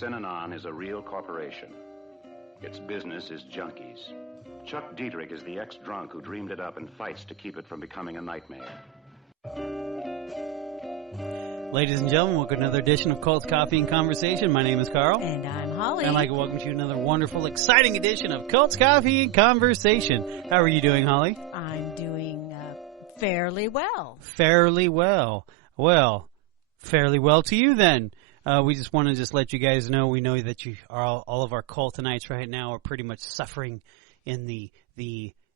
Synanon is a real corporation. Its business is junkies. Chuck Dederich is the ex-drunk who dreamed it up and fights to keep it from becoming a nightmare. Ladies and gentlemen, welcome to another edition of Colts Coffee and Conversation. My name is Carl. And I'm Holly. And I'd like to welcome you to another wonderful, exciting edition of Colts Coffee and Conversation. How are you doing, Holly? I'm doing fairly well. Fairly well. Well, fairly well to you then. We just want to let you guys know, we know that you are all of our Coltonites right now are pretty much suffering in the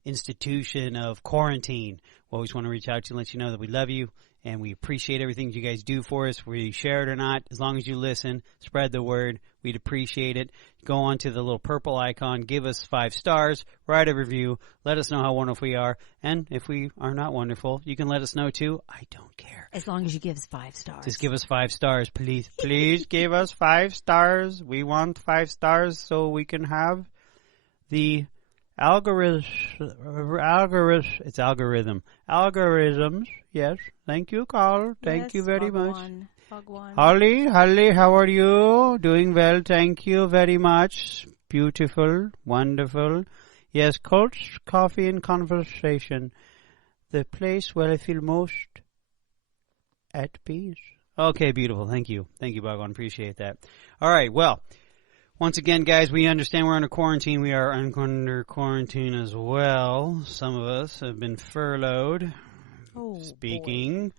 institution of quarantine. We always want to reach out to you and let you know that we love you and we appreciate everything you guys do for us, whether you share it or not. As long as you listen, spread the word, we'd appreciate it. Go on to the little purple icon, give us 5 stars, write a review, let us know how wonderful we are, and if we are not wonderful, you can let us know too. I don't care. As long as you give us 5 stars. Just give us 5 stars, please. Please give us 5 stars. We want 5 stars so we can have the algorithms, yes. Thank you, Carl. Thank you very much. Holly, how are you? Doing well, thank you very much. Beautiful, wonderful. Yes, Colts, Coffee and Conversation. The place where I feel most at peace. Okay, beautiful. Thank you. Thank you, Bhagwan. Appreciate that. All right, well, once again, guys, we understand we're under quarantine. We are under quarantine as well. Some of us have been furloughed. Speaking. Boy.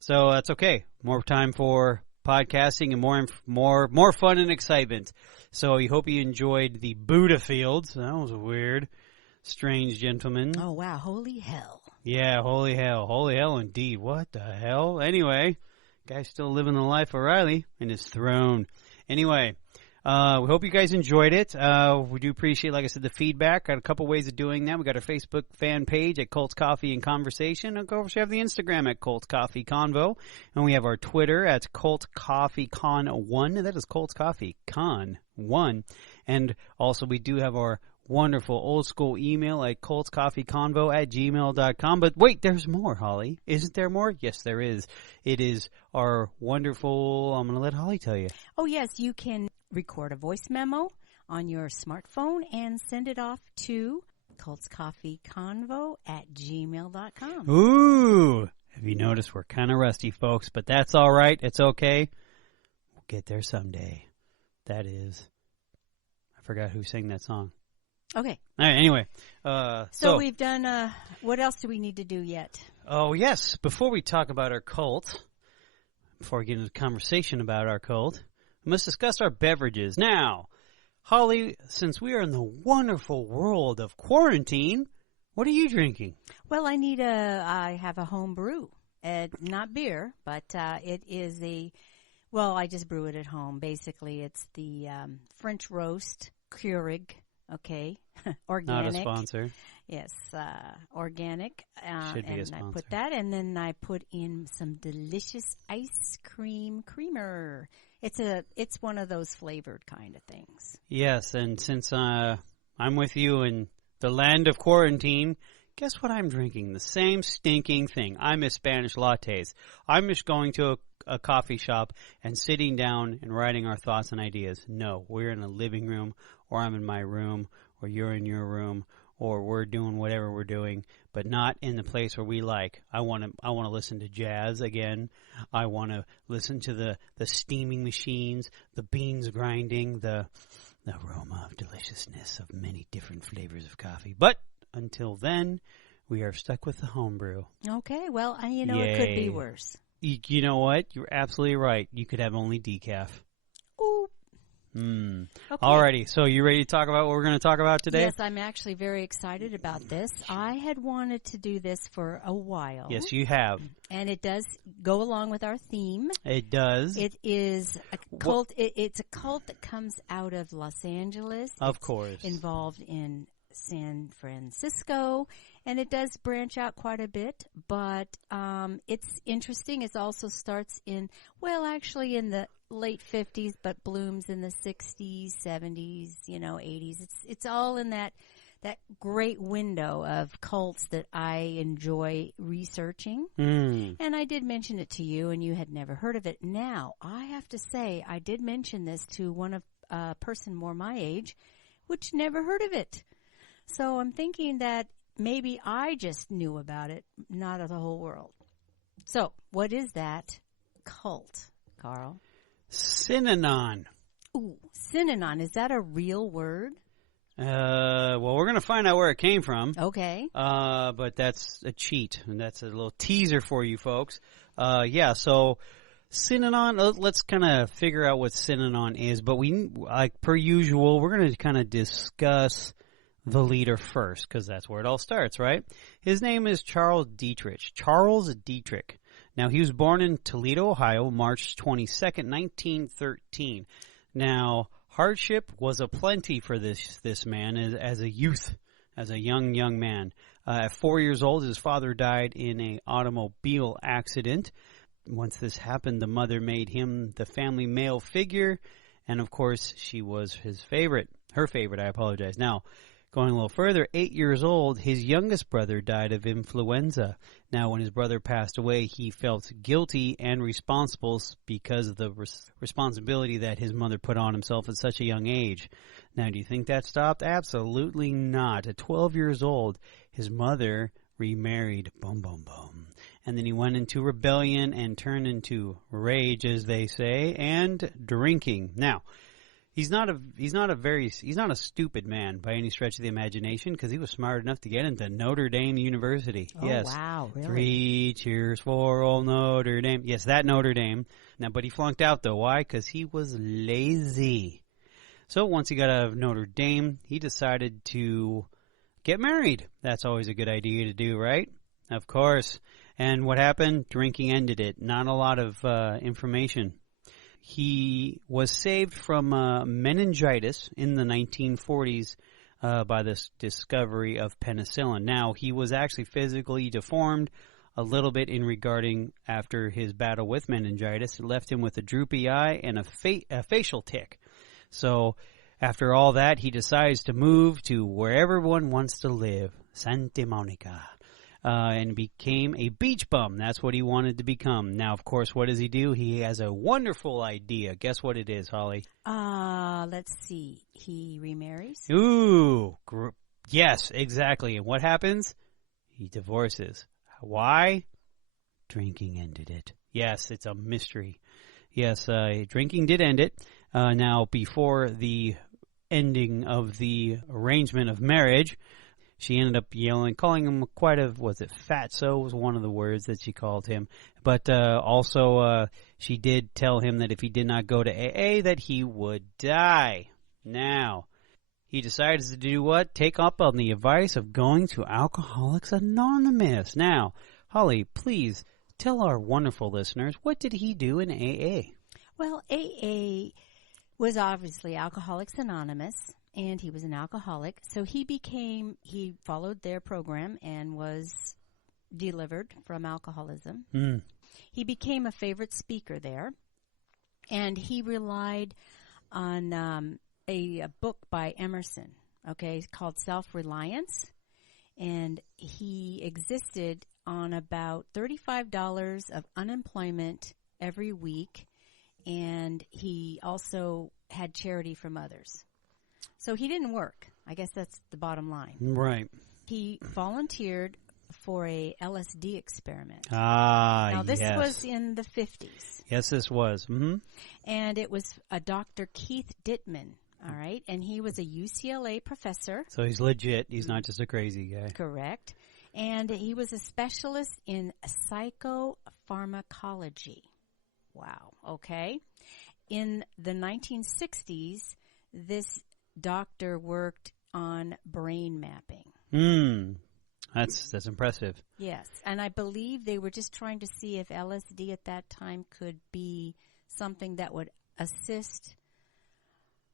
So that's okay. More time for podcasting and more fun and excitement. So we hope you enjoyed the Buddha Fields. That was a weird, strange gentleman. Oh, wow. Holy hell. Yeah, holy hell. Holy hell indeed. What the hell? Anyway, guy's still living the life of Riley in his throne. Anyway. We hope you guys enjoyed it. We do appreciate, like I said, the feedback. Got a couple ways of doing that. We got our Facebook fan page at Colts Coffee and Conversation. And of course, we have the Instagram at Colts Coffee Convo. And we have our Twitter at Colts Coffee Con 1. That is Colts Coffee Con 1. And also, we do have our wonderful old school email at coltscoffeeconvo@gmail.com. But wait, there's more, Holly. Isn't there more? Yes, there is. It is our wonderful, I'm going to let Holly tell you. Oh, yes, you can record a voice memo on your smartphone and send it off to coltscoffeeconvo@gmail.com. Ooh, have you noticed we're kind of rusty, folks, but that's all right. It's okay. We'll get there someday. That is, I forgot who sang that song. Okay. All right, anyway. So we've done, what else do we need to do yet? Oh, yes. Before we talk about our cult, before we get into the conversation about our cult, we must discuss our beverages. Now, Holly, since we are in the wonderful world of quarantine, what are you drinking? Well, I have a home brew. Not beer, but it is I just brew it at home. Basically, it's the French roast Keurig. Okay, organic. Not a sponsor. Yes, organic. Should be a sponsor. I put that, and then I put in some delicious ice cream creamer. It's one of those flavored kind of things. Yes, and since I'm with you in the land of quarantine, guess what I'm drinking? The same stinking thing. I miss Spanish lattes. I miss going to a coffee shop and sitting down and writing our thoughts and ideas. No, we're in a living room, or I'm in my room, or you're in your room, or we're doing whatever we're doing, but not in the place where we like. I want to listen to jazz again. I want to listen to the steaming machines, the beans grinding, the aroma of deliciousness of many different flavors of coffee. But until then, we are stuck with the homebrew. Okay, well, Yay. It could be worse. You know what? You're absolutely right. You could have only decaf. Ooh. Okay. Alrighty, so you ready to talk about what we're going to talk about today? Yes, I'm actually very excited about this. I had wanted to do this for a while. Yes, you have. And it does go along with our theme. It does. It is a cult. It's a cult that comes out of Los Angeles. Of course. Involved in San Francisco. And it does branch out quite a bit, but it's interesting. It also starts in the late 50s, but blooms in the 60s, 70s, 80s. It's all in that that great window of cults that I enjoy researching. Mm. And I did mention it to you, and you had never heard of it. Now, I have to say, I did mention this to a person more my age, which never heard of it. So I'm thinking that maybe I just knew about it, not of the whole world. So, what is that cult, Carl? Synanon. Ooh, Synanon. Is that a real word? Well, we're going to find out where it came from. Okay. But that's a cheat, and that's a little teaser for you folks. So Synanon, let's kind of figure out what Synanon is, but we, like per usual, we're going to kind of discuss the leader first, because that's where it all starts, right? His name is Charles Dederich. Charles Diederich. Now, he was born in Toledo, Ohio, March 22nd, 1913. Now, hardship was aplenty for this man as a youth, as a young man. At 4 years old, his father died in an automobile accident. Once this happened, the mother made him the family male figure, and of course, she was her favorite, Now, going a little further, 8 years old, his youngest brother died of influenza. Now, when his brother passed away, he felt guilty and responsible because of the responsibility that his mother put on himself at such a young age. Now, do you think that stopped? Absolutely not. At 12 years old, his mother remarried. Boom, boom, boom. And then he went into rebellion and turned into rage, as they say, and drinking. Now, he's not a stupid man by any stretch of the imagination, because he was smart enough to get into Notre Dame University. Oh, yes. wow, really? 3 cheers for old Notre Dame. Yes, that Notre Dame. Now, but he flunked out, though. Why? Because he was lazy. So once he got out of Notre Dame, he decided to get married. That's always a good idea to do, right? Of course. And what happened? Drinking ended it. Not a lot of information. He was saved from meningitis in the 1940s by this discovery of penicillin. Now, he was actually physically deformed a little bit in regarding after his battle with meningitis. It left him with a droopy eye and a facial tic. So after all that, he decides to move to where everyone wants to live, Santa Monica. And became a beach bum. That's what he wanted to become. Now, of course, what does he do? He has a wonderful idea. Guess what it is, Holly? Let's see. He remarries? Ooh, yes, exactly. And what happens? He divorces. Why? Drinking ended it. Yes, it's a mystery. Yes, drinking did end it. Now, before the ending of the arrangement of marriage, she ended up calling him fatso was one of the words that she called him. But also she did tell him that if he did not go to AA, that he would die. Now, he decides to do what? Take up on the advice of going to Alcoholics Anonymous. Now, Holly, please tell our wonderful listeners, what did he do in AA? Well, AA was obviously Alcoholics Anonymous. And he was an alcoholic, so he followed their program and was delivered from alcoholism. Mm. He became a favorite speaker there, and he relied on a book by Emerson, called Self-Reliance, and he existed on about $35 of unemployment every week, and he also had charity from others. So he didn't work. I guess that's the bottom line. Right. He volunteered for a LSD experiment. Now, this was in the 50s. Yes, this was. Mm-hmm. And it was a Dr. Keith Dittman, all right? And he was a UCLA professor. So he's legit. He's not just a crazy guy. Correct. And he was a specialist in psychopharmacology. Wow. Okay. In the 1960s, this doctor worked on brain mapping. That's impressive. Yes, and I believe they were just trying to see if LSD at that time could be something that would assist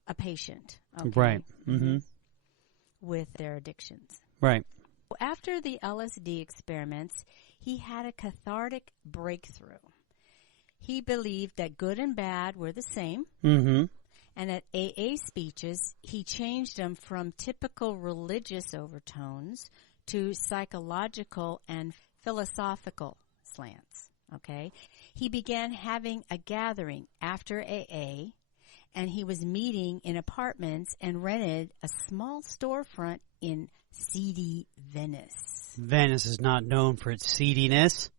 a patient. Right. Mm-hmm. With their addictions. Right. After the LSD experiments, he had a cathartic breakthrough. He believed that good and bad were the same. Mm-hmm. And at AA speeches, he changed them from typical religious overtones to psychological and philosophical slants, okay? He began having a gathering after AA, and he was meeting in apartments and rented a small storefront in seedy Venice. Venice is not known for its seediness.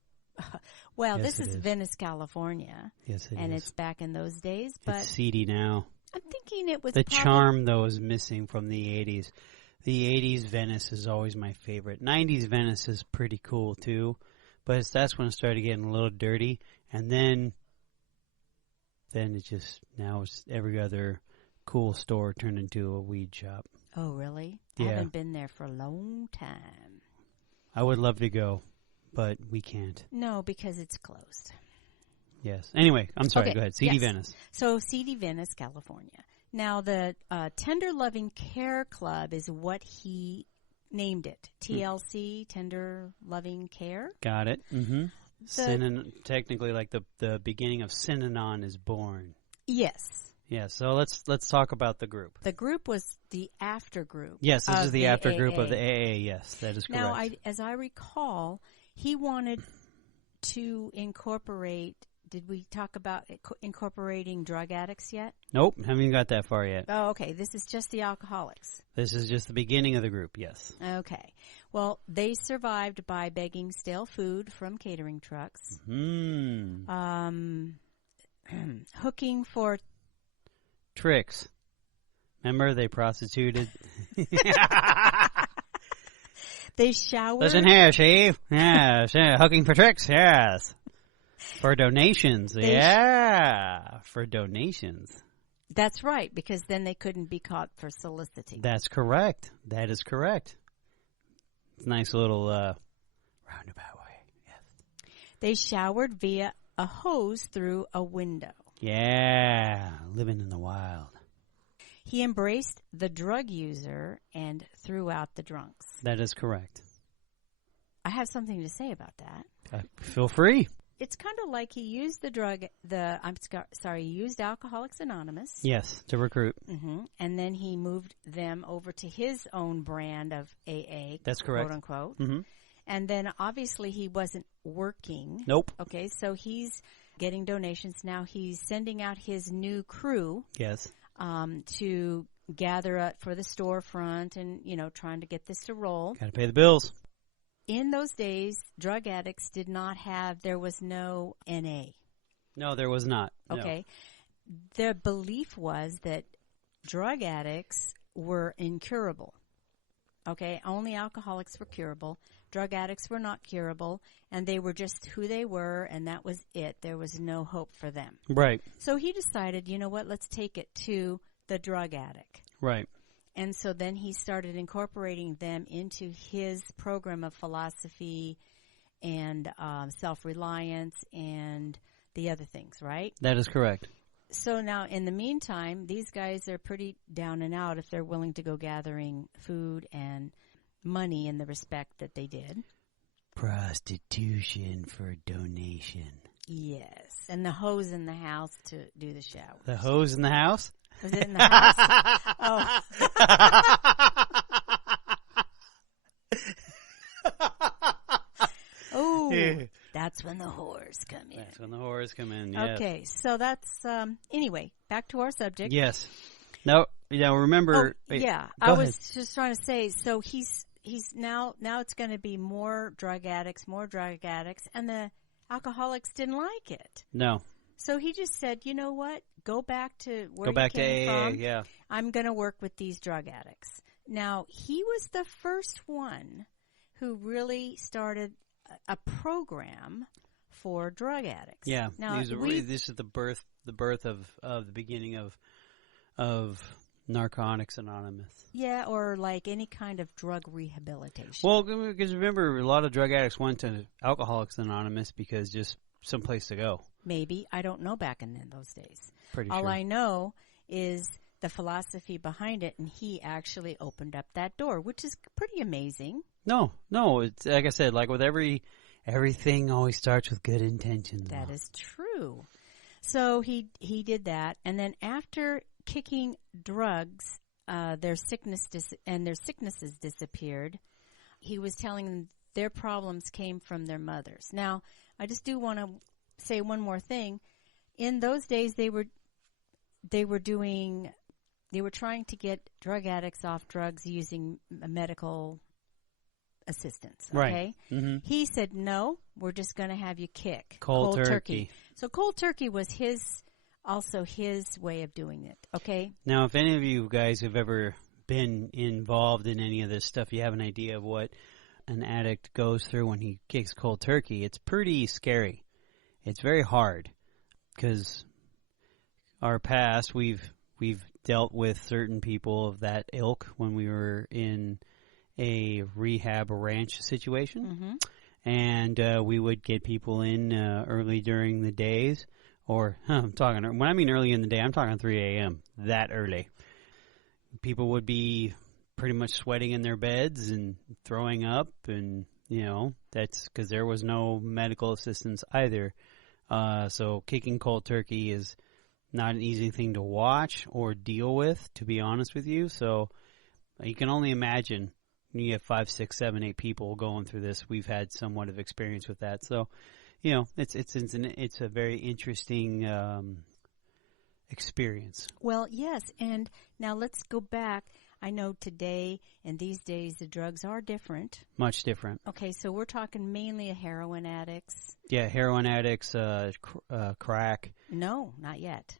Well, yes, this is Venice, California. Yes, it is. And it's back in those days. But it's seedy now. I'm thinking it was the charm, though, is missing from the 80s. The 80s Venice is always my favorite. 90s Venice is pretty cool, too. But that's when it started getting a little dirty. And then it just, now it's every other cool store turned into a weed shop. Oh, really? Yeah. I haven't been there for a long time. I would love to go, but we can't. No, because it's closed. Yes. Anyway, I'm sorry. Okay. Go ahead. Seedy yes. Venice. So, seedy Venice, California. Now, the Tender Loving Care Club is what he named it. TLC, Tender Loving Care. Got it. Mm-hmm. Technically, like the beginning of Synanon is born. Yes. Yeah, so let's talk about the group. The group was the after group. Yes, this is the after group of the AA. Yes, that is correct. Now, as I recall, he wanted to incorporate. Did we talk about incorporating drug addicts yet? Nope, haven't even got that far yet. Oh, okay. This is just the alcoholics. This is just the beginning of the group, yes. Okay. Well, they survived by begging stale food from catering trucks. Hooking for tricks. Remember, they prostituted. They showered. Listen here, Chief. Yes, hooking for tricks, yes. For donations, for donations. That's right, because then they couldn't be caught for soliciting. That's correct. That is correct. It's a nice little roundabout way. Yes. They showered via a hose through a window. Yeah, living in the wild. He embraced the drug user and threw out the drunks. That is correct. I have something to say about that. Feel free. It's kind of like he used he used Alcoholics Anonymous. Yes, to recruit. Mm-hmm. And then he moved them over to his own brand of AA. That's correct. Quote unquote. Mm-hmm. And then obviously he wasn't working. Nope. Okay, so he's getting donations. Now he's sending out his new crew. Yes. To gather up for the storefront and, trying to get this to roll. Got to pay the bills. In those days, drug addicts there was no NA. No, there was not. Okay. No. Their belief was that drug addicts were incurable. Okay. Only alcoholics were curable. Drug addicts were not curable, and they were just who they were, and that was it. There was no hope for them. Right. So he decided, you know what, let's take it to the drug addict. Right. And so then he started incorporating them into his program of philosophy and self-reliance and the other things, right? That is correct. So now, in the meantime, these guys are pretty down and out if they're willing to go gathering food and money in the respect that they did. Prostitution for donation. Yes. And the hose in the house to do the shower. The hose in the house? Was it in the house? Oh. Oh, that's when the whores come in. That's when the whores come in, yes. Okay, so that's, anyway, back to our subject. Yes. No, remember. I was just trying to say, so he's now it's going to be more drug addicts, and the alcoholics didn't like it. No. So he just said, you know what? Go back to where you came to AA, from. Yeah. I'm going to work with these drug addicts. Now, he was the first one who really started a program for drug addicts. Yeah. Now, this is the birth of the beginning of Narcotics Anonymous. Yeah, or like any kind of drug rehabilitation. Well, because remember, a lot of drug addicts went to Alcoholics Anonymous because just some place to go. Maybe. I don't know back in those days. Pretty All sure. I know is the philosophy behind it, and he actually opened up that door, which is pretty amazing. No, it's like I said, like with everything always starts with good intentions. That is true. So he did that, and then after kicking drugs, their sicknesses disappeared. He was telling them their problems came from their mothers. Now, I just do want to say one more thing. In those days, they were trying to get drug addicts off drugs using medical assistance. Okay? Right. Mm-hmm. He said, no, we're just going to have you kick. Cold turkey. So cold turkey was also his way of doing it. Okay? Now, if any of you guys have ever been involved in any of this stuff, you have an idea of what an addict goes through when he kicks cold turkey, it's pretty scary. It's very hard because our past, we've dealt with certain people of that ilk when we were in a rehab ranch situation. Mm-hmm. And we would get people in early during the days, or when I mean early in the day, I'm talking 3 a.m., that early. People would be pretty much sweating in their beds and throwing up, and, that's because there was no medical assistance either. So kicking cold turkey is not an easy thing to watch or deal with, to be honest with you. So you can only imagine when you have 5, 6, 7, 8 people going through this. We've had somewhat of experience with that. So, it's a very interesting experience. Well, yes, and now let's go back. I know today and these days the drugs are different. Much different. Okay, so we're talking mainly heroin addicts. Yeah, heroin addicts, crack. No, not yet.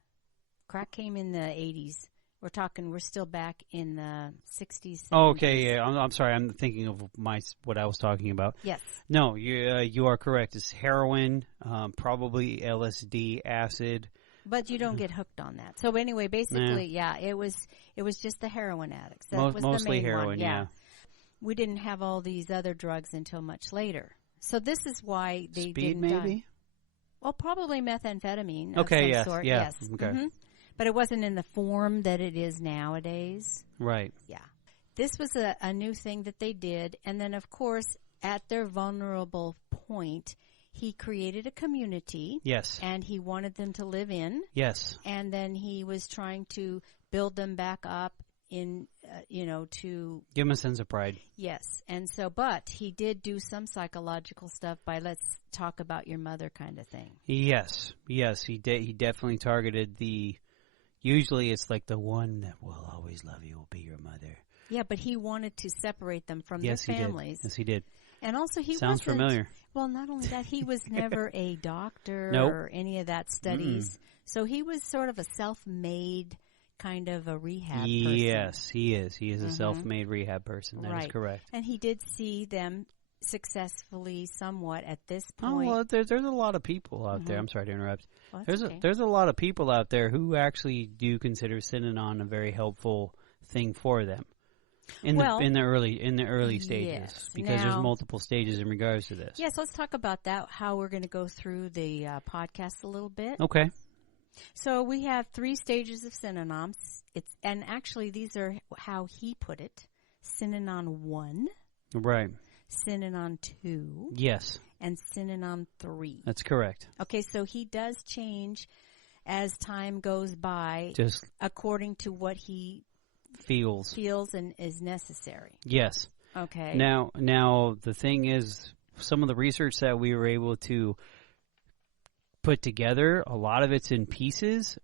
Crack came in the 80s. We're still back in the 60s. 70s. Oh, okay, yeah. I'm sorry. I'm thinking of what I was talking about. Yes. No, you are correct. It's heroin, probably LSD, acid. But you don't get hooked on that. So anyway, basically, yeah, it was just the heroin addicts. That was mostly the main heroin, one. yeah. We didn't have all these other drugs until much later. So this is why they Speed, didn't maybe? die. Well, probably methamphetamine okay, of some yes, sort. yeah. Yes. Okay. Mm-hmm. But it wasn't in the form that it is nowadays. Right. Yeah. This was a new thing that they did. And then, of course, at their vulnerable point, he created a community. Yes. And he wanted them to live in. Yes. And then he was trying to build them back up in, to... Give them a sense of pride. Yes. And so, but he did do some psychological stuff by let's talk about your mother kind of thing. Yes. Yes, he did. He definitely targeted usually it's like the one that will always love you will be your mother. Yeah, but he wanted to separate them from their families. Yes, he did. And also he Sounds familiar. Well, not only that, he was never a doctor Nope. or any of that studies. So he was sort of a self-made kind of a rehab person. Yes, he is. He is a self-made rehab person. That is correct. And he did see them successfully somewhat at this point. Oh, well, there's a lot of people out there. I'm sorry to interrupt. Well, There's a lot of people out there who actually do consider Synanon a very helpful thing for them in the early stages, yes. because there's multiple stages in regards to this. Yes, let's talk about that, how we're going to go through the podcast a little bit. Okay. So we have 3 stages of Synanon. And actually these are how he put it. Synanon 1. Right. Synanon 2. Yes. And Synanon 3. That's correct. Okay, so he does change as time goes by, just according to what he feels and is necessary. Yes. Okay. Now the thing is, some of the research that we were able to put together, a lot of it's in pieces.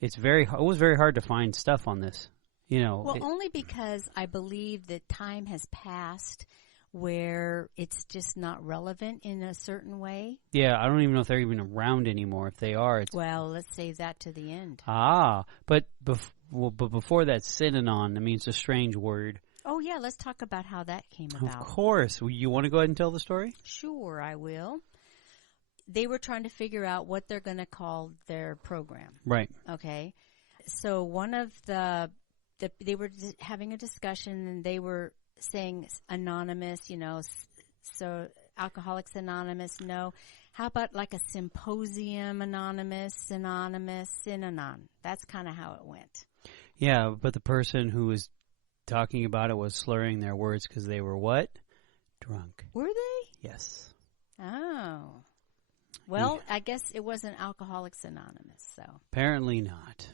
It was very hard to find stuff on this. Well, only because I believe that time has passed where it's just not relevant in a certain way. Yeah, I don't even know if they're even around anymore. If they are, well, let's save that to the end. But before that, Synanon, I mean, it's a strange word. Oh, yeah, let's talk about how that came about. Of course. You want to go ahead and tell the story? Sure, I will. They were trying to figure out what they're going to call their program. Right. Okay. So one of they were having a discussion, and they were saying anonymous, so Alcoholics Anonymous, no. How about like a symposium anonymous, synonymous, Synanon? That's kind of how it went. Yeah, but the person who was talking about it was slurring their words because they were what? Drunk. Were they? Yes. Oh. Well, I guess it wasn't Alcoholics Anonymous, so. Apparently not.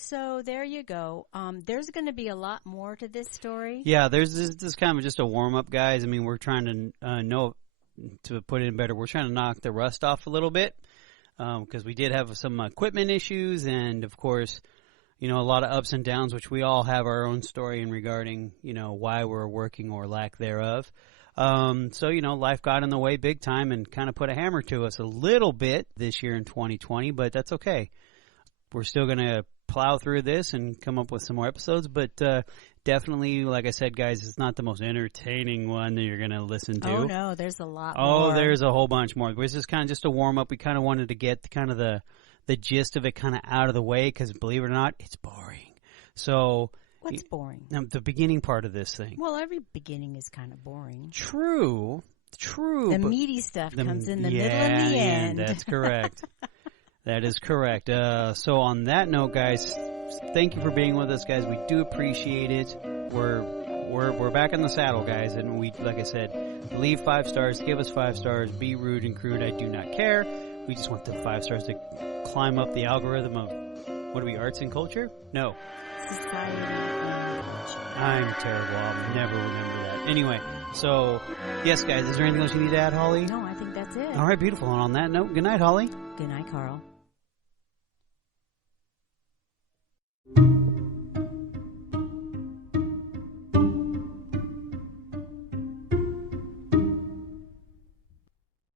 So there you go. There's going to be a lot more to this story. Yeah, this is kind of just a warm-up, guys. I mean, we're trying to to put it in better, we're trying to knock the rust off a little bit because we did have some equipment issues and, of course, a lot of ups and downs, which we all have our own story in regarding, why we're working or lack thereof. So, life got in the way big time and kind of put a hammer to us a little bit this year in 2020, but that's okay. We're still going to plow through this and come up with some more episodes, but definitely, like I said, guys, it's not the most entertaining one that you're going to listen to. Oh, no, there's a lot more. Oh, there's a whole bunch more. This is kind of just a warm-up. We kind of wanted to get kind of the gist of it kind of out of the way because, believe it or not, it's boring. So... What's boring? The beginning part of this thing. Well, every beginning is kind of boring. True. The meaty stuff comes in the middle and the end. That's correct. That is correct. So on that note, guys, thank you for being with us, guys. We do appreciate it. We're back in the saddle, guys, and we, like I said, leave 5 stars, give us 5 stars, be rude and crude. I do not care. We just want the 5 stars to climb up the algorithm of what are we, arts and culture? No. Society and culture. I'm terrible. I'll never remember that. Anyway, so, yes, guys, is there anything else you need to add, Holly? No, I think that's it. All right, beautiful. And on that note, good night, Holly. Good night, Carl.